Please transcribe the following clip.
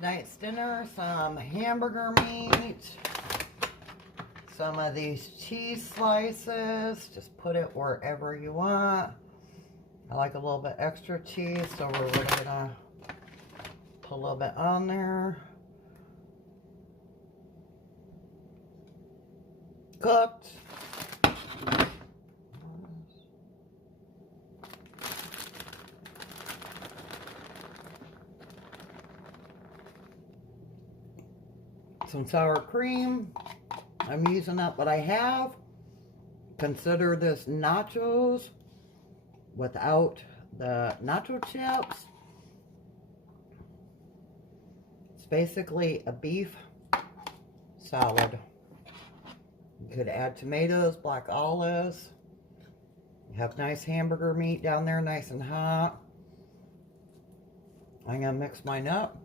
tonight's dinner, some hamburger meat, some of these cheese slices. Just put it wherever you want. I like a little bit extra cheese, so we're really gonna put a little bit on there. Cooked. Some sour cream. I'm using up what I have. Consider this nachos without the nacho chips. It's basically a beef salad. You could add tomatoes, black olives. You have nice hamburger meat down there, nice and hot. I'm gonna mix mine up.